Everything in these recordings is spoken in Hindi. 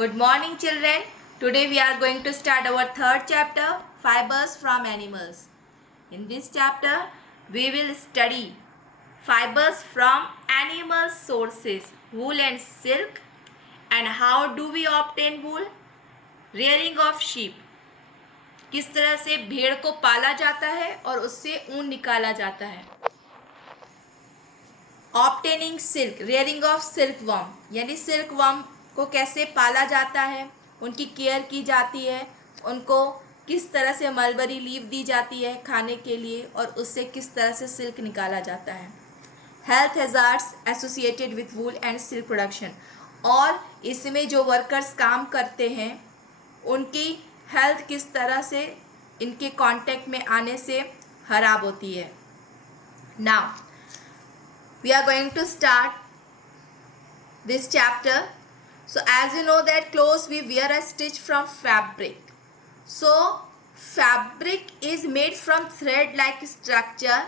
Good morning, children. Today we are going to start our third chapter, Fibers from Animals. In this chapter, we will study fibers from animal sources, wool and silk, and how do we obtain wool? Rearing of sheep. किस तरह से भेड़ को पाला जाता है और उससे ऊन निकाला जाता है. Obtaining silk, rearing of silk worm, यानी सिल्क वर्म को कैसे पाला जाता है, उनकी केयर की जाती है, उनको किस तरह से मलबरी लीव दी जाती है खाने के लिए और उससे किस तरह से सिल्क निकाला जाता है. Health hazards associated with wool and silk production, और इसमें जो वर्कर्स काम करते हैं उनकी हेल्थ किस तरह से इनके कांटेक्ट में आने से खराब होती है. Now we are going to start this chapter. So as you know that clothes we wear are stitched from fabric. So fabric is made from thread like structure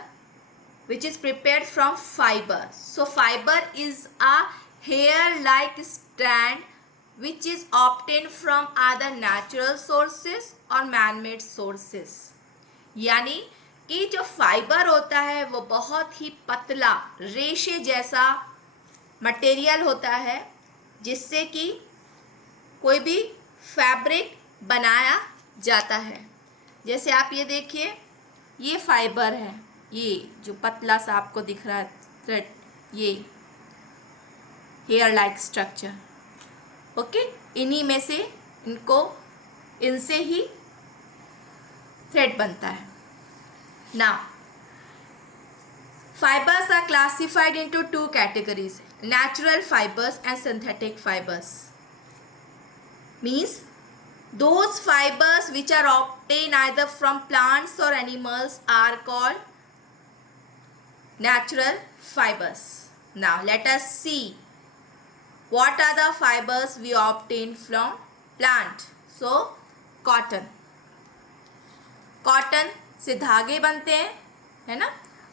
which is prepared from fiber. So fiber is a hair like strand which is obtained from either natural sources or man-made sources. यानी कि जो फाइबर होता है वो बहुत ही पतला रेशे जैसा मटेरियल होता है जिससे कि कोई भी फैब्रिक बनाया जाता है. जैसे आप ये देखिए, ये फाइबर है, ये जो पतला सा आपको दिख रहा है थ्रेड, ये हेयर लाइक स्ट्रक्चर, ओके, इन्हीं में से इनसे ही थ्रेड बनता है. Now, fibers are classified into two categories, natural fibers and synthetic fibers. Means, those fibers which are obtained either from plants or animals are called natural fibers. Now, let us see what are the fibers we obtain from plant. So, cotton. Cotton से धागे बनते हैं, है ना,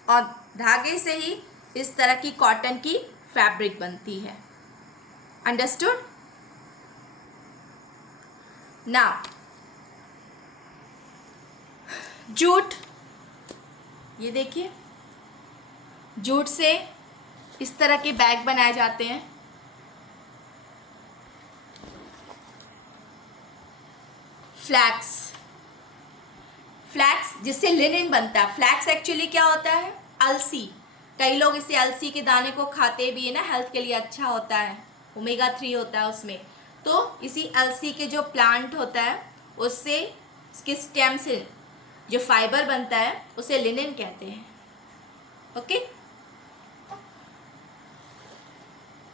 और धागे से ही इस तरह की कॉटन की फैब्रिक बनती है. अंडरस्टूड. नाउ जूट, ये देखिए, जूट से इस तरह के बैग बनाए जाते हैं. फ्लैक्स, फ्लैक्स जिससे लिनन बनता है. फ्लैक्स एक्चुअली क्या होता है? अलसी. कई लोग इसे अलसी के दाने को खाते भी है ना, हेल्थ के लिए अच्छा होता है, ओमेगा 3 होता है उसमें. तो इसी अलसी के जो प्लांट होता है उससे, इसके स्टेम से जो फाइबर बनता है उसे लिनन कहते हैं. Okay.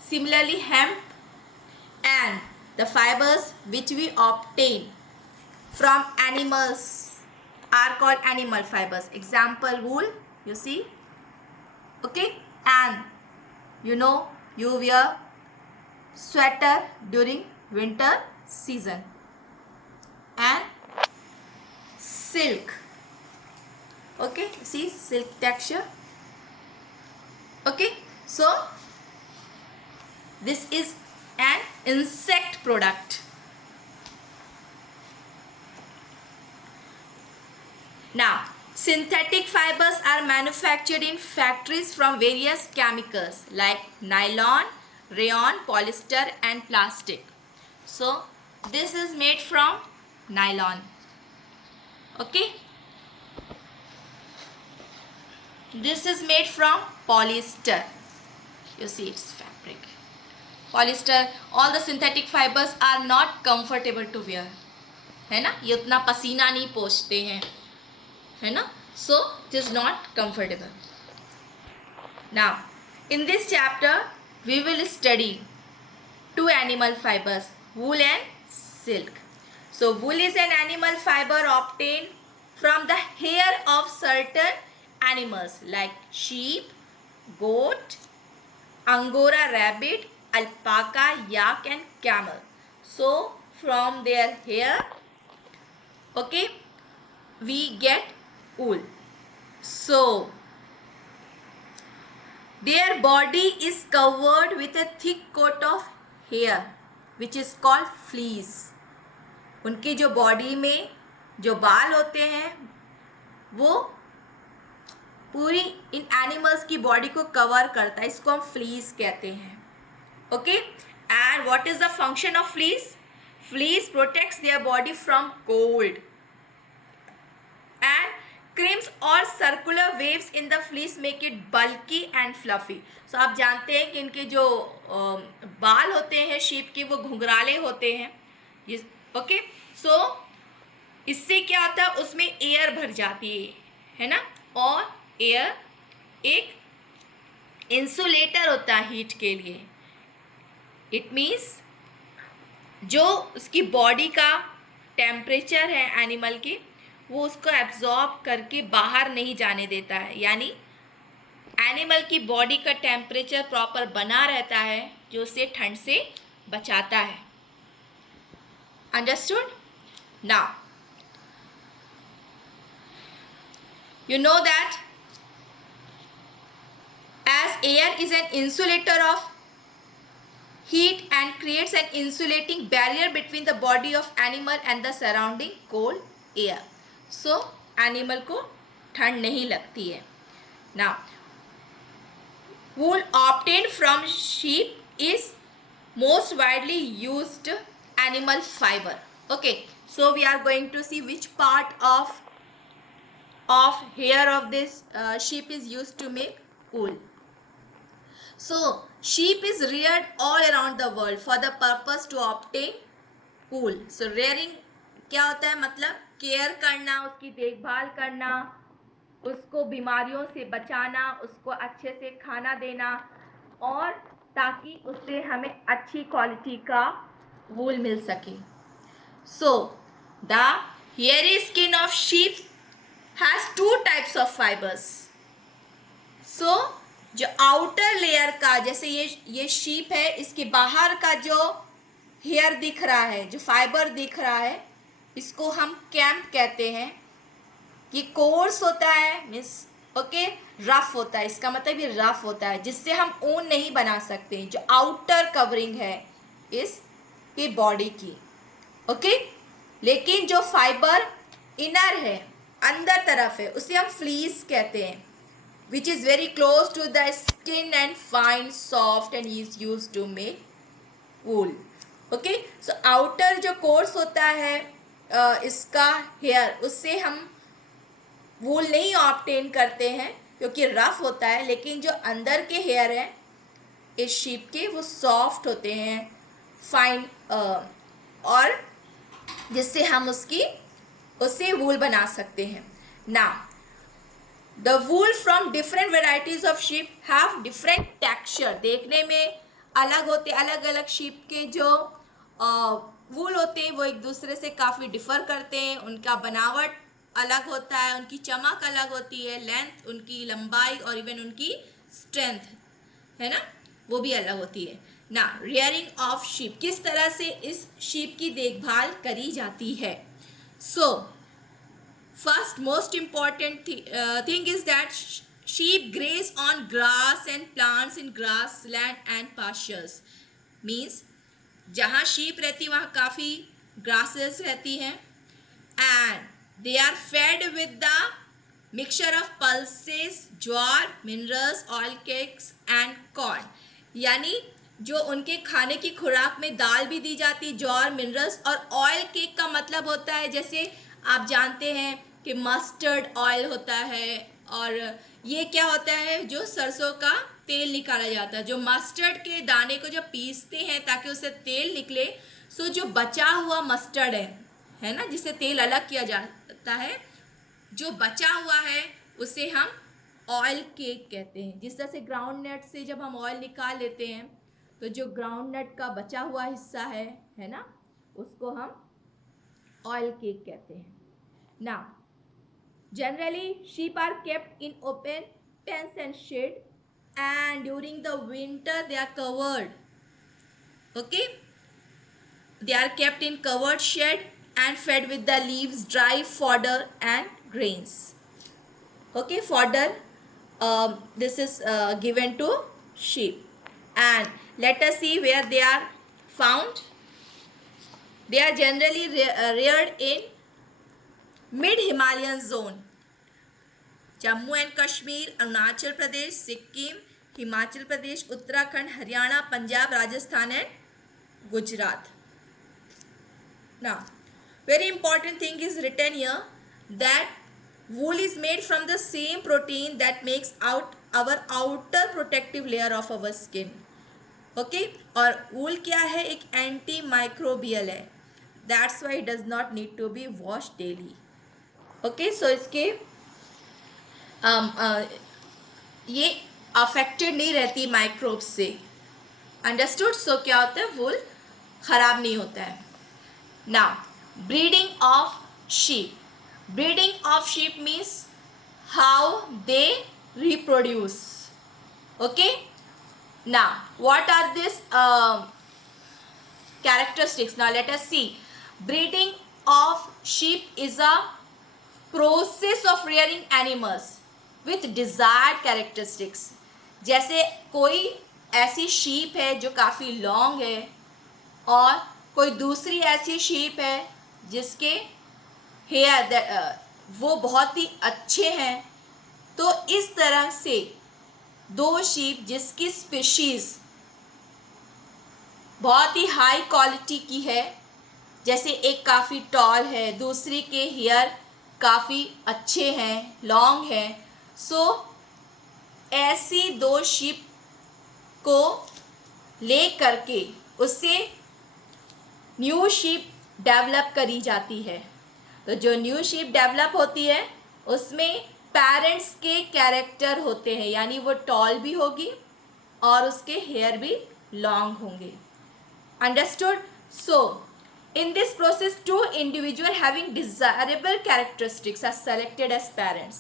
Similarly hemp and the fibres which we obtain from animals are called animal fibers. Example, wool, you see, okay, and you know you wear sweater during winter season. And silk, okay, see silk texture, okay. So this is an insect product. Now, synthetic fibers are manufactured in factories from various chemicals like nylon, rayon, polyester and plastic. So, this is made from nylon. Okay? This is made from polyester. You see its fabric. Polyester, all the synthetic fibers are not comfortable to wear. है ना? ये उतना पसीना नहीं पोंछते हैं, है ना, so it is not comfortable. Now in this chapter we will study two animal fibers, wool and silk. So wool is an animal fiber obtained from the hair of certain animals like sheep, goat, angora rabbit, alpaca, yak and camel. So from their hair, okay, we get wool. So their body is covered with a thick coat of hair. Which is called fleece. उनकी जो बॉडी में जो बाल होते हैं वो पूरी इन एनिमल्स की बॉडी को कवर करता है, इसको हम फ्लीस कहते हैं। Okay, and what is the function of fleece? Fleece protects their body from cold and crimps और circular waves in the fleece make it bulky and fluffy. So आप जानते हैं कि इनके जो बाल होते हैं शीप के वो घुंघराले होते हैं। ओके, सो इससे क्या होता है, उसमें एयर भर जाती है ना, और एयर एक इंसुलेटर होता है हीट के लिए। इट मीन्स जो उसकी बॉडी का टेम्परेचर है एनिमल की, वो उसको एब्जॉर्ब करके बाहर नहीं जाने देता है, यानी एनिमल की बॉडी का टेम्परेचर प्रॉपर बना रहता है, जो उसे ठंड से बचाता है। Understood? Now you know that as air is an insulator of heat and creates an insulating barrier between the body of animal and the surrounding cold air, so animal को ठंड नहीं लगती है। now wool obtained from sheep is most widely used animal fiber. Okay, so we are going to see which part of hair of this sheep is used to make wool. So sheep is reared all around the world for the purpose to obtain wool. So rearing क्या होता है, मतलब केयर करना, उसकी देखभाल करना, उसको बीमारियों से बचाना, उसको अच्छे से खाना देना, और ताकि उससे हमें अच्छी क्वालिटी का वूल मिल सके। So the hairy skin of sheep has two types of fibers. So जो आउटर लेयर का, जैसे ये शीप है, इसके बाहर का जो हेयर दिख रहा है, जो फाइबर दिख रहा है, इसको हम कैम्प कहते हैं। ये कोर्स होता है, मीन्स ओके, रफ होता है, इसका मतलब ये रफ होता है, जिससे हम ऊन नहीं बना सकते, जो आउटर कवरिंग है इसकी बॉडी की। ओके, लेकिन जो फाइबर इनर है, अंदर तरफ है, उसे हम फ्लीस कहते हैं, which is very close to the skin and fine soft and is use to make wool. Okay, so outer जो कोर्स होता है इसका हेयर, उससे हम वूल नहीं ऑब्टेन करते हैं क्योंकि रफ होता है, लेकिन जो अंदर के हेयर हैं इस शीप के, वो सॉफ्ट होते हैं, फाइन, और जिससे हम उससे वूल बना सकते हैं। Now the wool from different varieties of sheep have different texture. देखने में अलग होते, अलग अलग शीप के जो वूल होते हैं वो एक दूसरे से काफ़ी डिफ़र करते हैं, उनका बनावट अलग होता है, उनकी चमक अलग होती है, लेंथ, उनकी लंबाई और इवन उनकी स्ट्रेंथ है ना, वो भी अलग होती है ना। रियरिंग ऑफ शीप, किस तरह से इस शीप की देखभाल करी जाती है। So first most important thing is that sheep graze on grass and plants in grassland and pastures. Means जहाँ शीप रहती वहाँ काफ़ी ग्रासेस रहती हैं, and they are fed with the mixture of pulses, jowar, minerals, oil cakes and corn. यानी जो उनके खाने की खुराक में दाल भी दी जाती, ज्वार, मिनरल्स, और ऑयल केक का मतलब होता है, जैसे आप जानते हैं कि मस्टर्ड ऑयल होता है, और ये क्या होता है, जो सरसों का तेल निकाला जाता है, जो मस्टर्ड के दाने को जब पीसते हैं ताकि उससे तेल निकले, सो जो बचा हुआ मस्टर्ड है ना, जिससे तेल अलग किया जाता है, जो बचा हुआ है उसे हम ऑयल केक कहते हैं। जिस तरह से ग्राउंड नट से जब हम ऑयल निकाल लेते हैं तो जो ग्राउंड नट का बचा हुआ हिस्सा है ना, उसको हम ऑयल केक कहते हैं। Now generally sheep are kept in open pens and shade, and during the winter they are covered. Okay, they are kept in covered shed and fed with the leaves, dry fodder and grains. Okay, fodder, this is given to sheep. And let us see where they are found. They are generally reared in mid-Himalayan zone. Jammu and Kashmir, Arunachal Pradesh, Sikkim, Himachal Pradesh, Uttarakhand, Haryana, Punjab, Rajasthan and Gujarat. Now, very important thing is written here that wool is made from the same protein that makes out our outer protective layer of our skin. Okay और वूल क्या है, एक एंटी माइक्रोबियल है, that's why does not need to be wash daily. Okay, so इसके ये अफेक्टेड नहीं रहती माइक्रोब्स से. अंडरस्टूड. सो क्या होता है, वूल खराब नहीं होता है. Now breeding of sheep. Breeding of sheep means how they reproduce. Okay. Now, what are these characteristics? Now, let us see. Breeding of sheep is a process of rearing animals with desired characteristics. जैसे कोई ऐसी sheep है जो काफ़ी लॉन्ग है और कोई दूसरी ऐसी sheep है जिसके हेयर वो बहुत ही अच्छे हैं. तो इस तरह से दो शीप जिसकी स्पीशीज़ बहुत ही हाई क्वालिटी की है, जैसे एक काफ़ी टॉल है, दूसरी के हेयर काफ़ी अच्छे हैं, लॉन्ग हैं. सो ऐसी दो शीप को ले करके उससे न्यू शीप डेवलप करी जाती है. तो जो न्यू शीप डेवलप होती है उसमें पेरेंट्स के कैरेक्टर होते हैं, यानी वो टॉल भी होगी और उसके हेयर भी लॉन्ग होंगे. Understood. So in this process two individual having desirable characteristics are selected as parents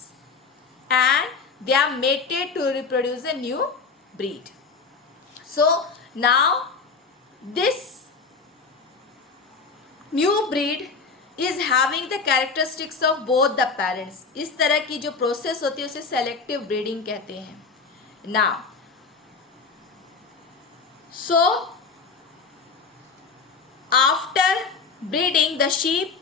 and they are mated to reproduce a new breed. So now this new breed is having the characteristics of both the parents. इस तरह की जो प्रोसेस होती है उसे सेलेक्टिव ब्रीडिंग कहते हैं. Now, so after breeding, the sheep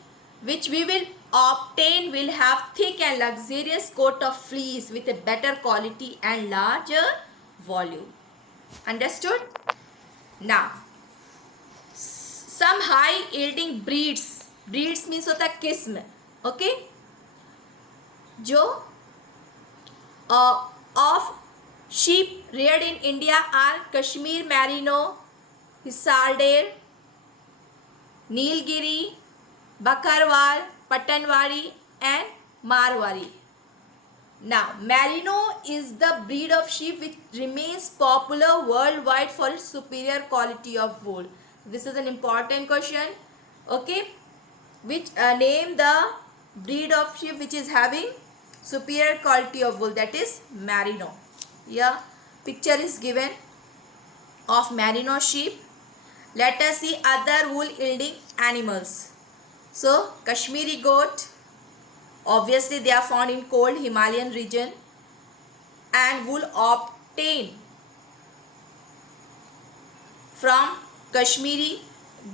which we will obtain will have thick and luxurious coat of fleece with a better quality and larger volume. Understood? Now, some high yielding breeds means होता है किस्म. ओके. जो of sheep reared in India are Kashmir Merino, Hisardale, Nilgiri, Bakarwal, Patanwari and Marwari. Now, Merino is the breed of sheep which remains popular worldwide for its superior quality of wool. This is an important question. Okay. Which name the breed of sheep which is having superior quality of wool, that is Merino. Yeah, picture is given of Merino sheep. Let us see other wool yielding animals. So Kashmiri goat, obviously they are found in cold Himalayan region, and wool obtained from Kashmiri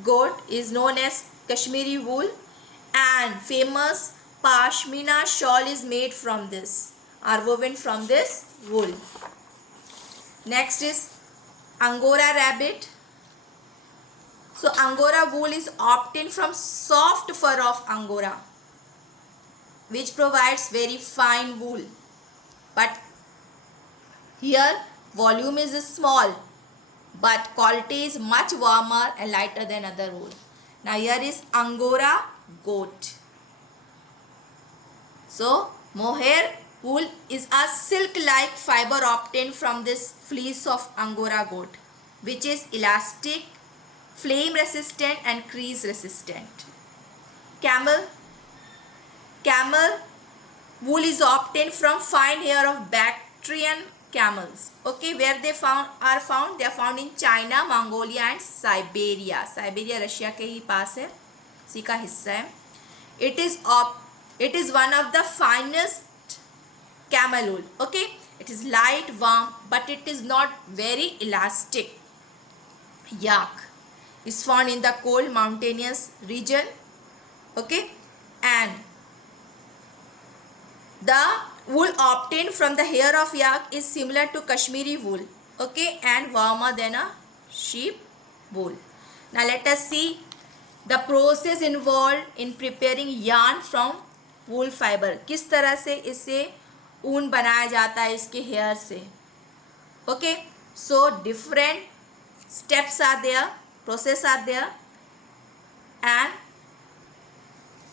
goat is known as Kashmiri wool, and famous pashmina shawl is made from this, are woven from this wool. Next is Angora rabbit. So Angora wool is obtained from soft fur of Angora, which provides very fine wool, but here volume is small, but quality is much warmer and lighter than other wool. Now here is Angora goat. So mohair wool is a silk-like fiber obtained from this fleece of Angora goat, which is elastic, flame resistant and crease resistant. Camel wool is obtained from fine hair of Bactrian camels. Okay, where they are found? They are found in China, Mongolia and Siberia. Siberia Russia के ही पास है, उसी का हिस्सा है. It is one of the finest camel wool. Okay, it is light, warm, but it is not very elastic. Yak. is found in the cold mountainous region. Okay, and the wool obtained from the hair of yak is similar to Kashmiri wool. Okay, and warmer than a sheep wool. Now let us see the process involved in preparing yarn from wool fiber. किस तरह से इससे ऊन बनाया जाता है इसके हेयर से. Okay, so different steps are there, process are there, and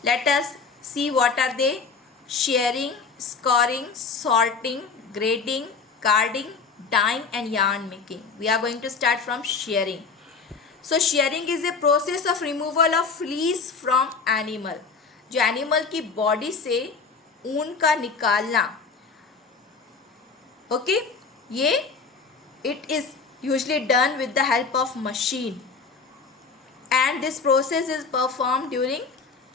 let us see what are they: shearing, scoring, sorting, grading, carding, dyeing and yarn making. We are going to start from shearing. So shearing is a process of removal of fleece from animal. जो एनिमल की बॉडी से ऊन का निकालना. ओके, ये it is usually done with the help of machine, and this process is performed during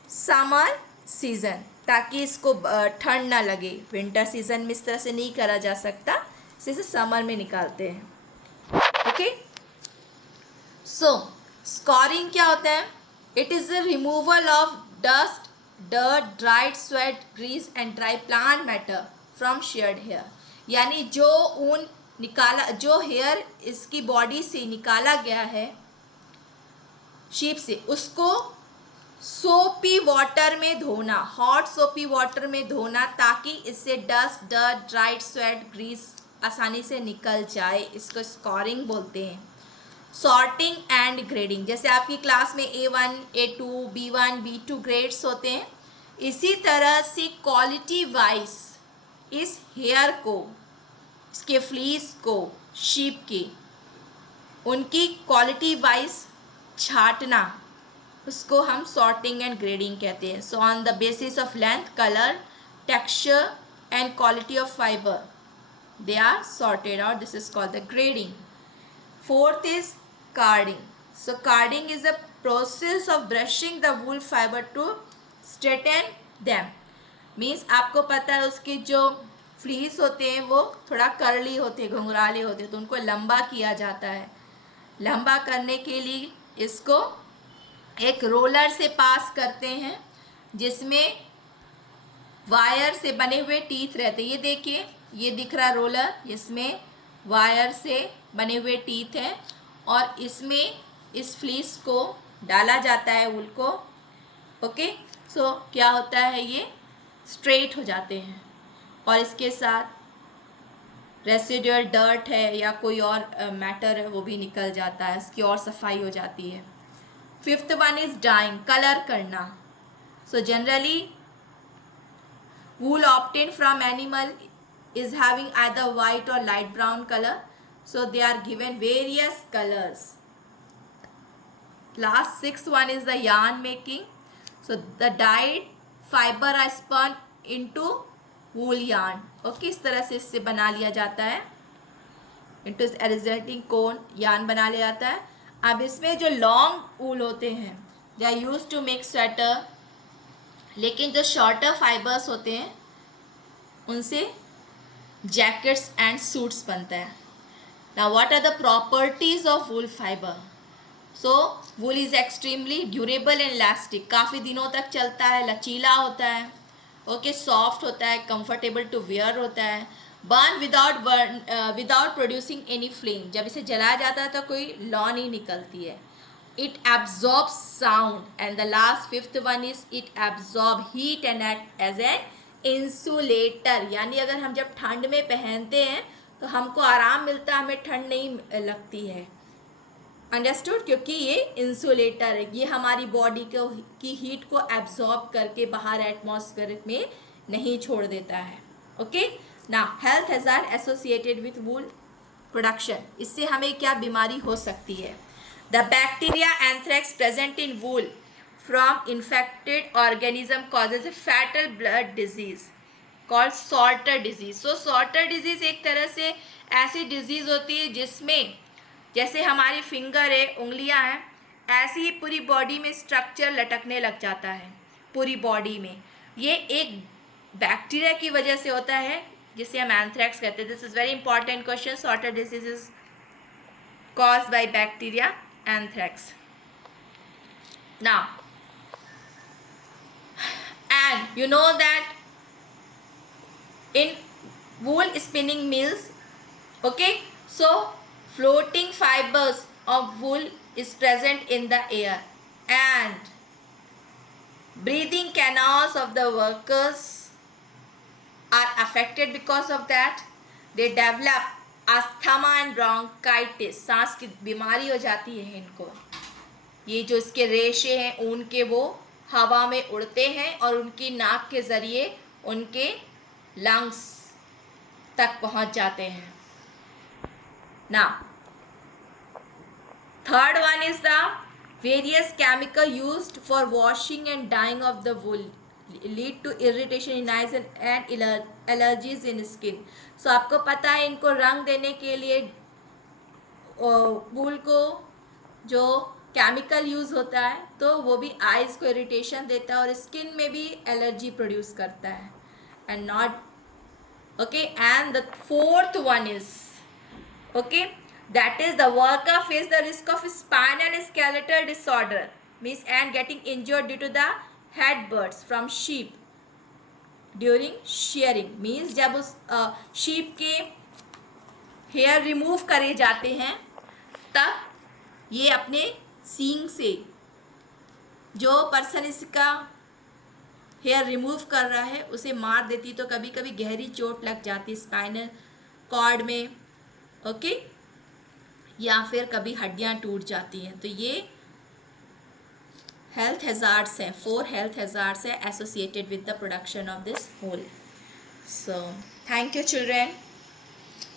summer season, ताकि इसको ठंड ना लगे. विंटर सीजन में इस तरह से नहीं करा जा सकता, इसे समर में निकालते हैं. ओके, सो स्कॉरिंग क्या होता है? It is the removal of dust, dirt, dried sweat, grease and dry plant matter from sheared hair. यानी जो ऊन निकाला, जो हेयर इसकी बॉडी से निकाला गया है शीप से, उसको सोपी वाटर में धोना, हॉट सोपी वाटर में धोना, ताकि इससे dust, dirt, dried sweat, grease आसानी से निकल जाए. इसको स्कॉरिंग बोलते हैं. सॉर्टिंग एंड ग्रेडिंग, जैसे आपकी क्लास में A1, A2, B1, B2 grades होते हैं, इसी तरह से क्वालिटी वाइज इस हेयर को, इसके फ्लीस को, शीप की, उनकी क्वालिटी वाइज छाटना, उसको हम सॉर्टिंग एंड ग्रेडिंग कहते हैं. So on the basis of length, colour, texture and quality of fibre, they are sorted out. This is called the grading. Fourth is carding. So carding is a process of brushing the wool fiber to straighten them. Means आपको पता है उसके जो फ्लीस होते हैं वो थोड़ा कर्ली होते हैं, घुंघराले होते हैं, तो उनको लंबा किया जाता है. लंबा करने के लिए इसको एक रोलर से पास करते हैं, जिसमें वायर से बने हुए टीथ रहते हैं. ये देखिए, ये दिख रहा रोलर, इसमें वायर से बने हुए टीथ हैं, और इसमें इस फ्लीस को डाला जाता है, वूल को. ओके, सो क्या होता है, ये स्ट्रेट हो जाते हैं, और इसके साथ रेसिडुअल डर्ट है या कोई और मैटर है वो भी निकल जाता है, इसकी और सफाई हो जाती है. Fifth one is dying, colour करना. So generally wool obtained from animal is having either white or light brown color, so they are given various colors. Last sixth one is the yarn making. So the dyed fiber are spun into wool yarn. Okay, इस तरह से इससे बना लिया जाता है, into a resulting cone yarn बना लिया जाता है. अब इसमें जो लॉन्ग wool होते हैं, they are used to make sweater, लेकिन जो शॉर्टर फाइबर्स होते हैं उनसे जैकेट्स एंड सूट्स बनता है. Now what are the properties of wool fibre? So wool is extremely durable and elastic, काफ़ी दिनों तक चलता है, लचीला होता है. ओके, सॉफ्ट होता है, कंफर्टेबल टू वेयर होता है. Burn without producing any flame, जब इसे जलाया जाता है तो कोई लौ नहीं निकलती है. It absorbs sound, and the last fifth one is it absorb heat and act as an insulator. यानी अगर हम जब ठंड में पहनते हैं तो हमको आराम मिलता है, हमें ठंड नहीं लगती है. अंडरस्टूड? क्योंकि ये इंसुलेटर है, ये हमारी बॉडी को की हीट को एब्जॉर्ब करके बाहर एटमॉस्फेयर में नहीं छोड़ देता है. Okay, now health hazard associated with wool production, इससे हमें क्या बीमारी हो सकती है? The bacteria anthrax present in wool from infected organism causes a fatal blood disease called Salter disease. So Salter disease एक तरह से ऐसी डिजीज़ होती है जिसमें जैसे हमारी फिंगर है, उंगलियां हैं, ऐसी ही पूरी बॉडी में स्ट्रक्चर लटकने लग जाता है पूरी बॉडी में. ये एक बैक्टीरिया की वजह से होता है जिसे हम एंथ्रैक्स कहते हैं. This is very important question. Salter disease is caused by bacteria anthrax. Now, and you know that in wool spinning mills, okay, so floating fibers of wool is present in the air, and breathing canals of the workers are affected because of that. They develop asthma and bronchitis, सांस की बीमारी हो जाती है इनको. ये जो इसके रेशे हैं ऊन के, वो हवा में उड़ते हैं और उनकी नाक के ज़रिए उनके लंग्स तक पहुंच जाते हैं. Now, third one is the various chemical used for washing and dyeing of the wool lead to irritation in eyes and allergies in skin. So आपको पता है इनको रंग देने के लिए वूल को जो केमिकल यूज़ होता है तो वो भी आइज़ को इरिटेशन देता है और स्किन में भी एलर्जी प्रोड्यूस करता है. And not okay. And the fourth one is okay, that is the worker face the risk of spinal and skeletal disorder, means and getting injured due to the headbutts from sheep during shearing. means जब उस sheep के हेयर रिमूव करे जाते हैं तब ये अपने सींग से जो पर्सन इसका हेयर रिमूव कर रहा है उसे मार देती, तो कभी कभी गहरी चोट लग जाती स्पाइनल कॉर्ड में, ओके, या फिर कभी हड्डियां टूट जाती हैं. तो ये हेल्थ हैजार्ड्स हैं, 4 हेल्थ हैजार्ड्स हैं associated with the production of this wool. So thank you children.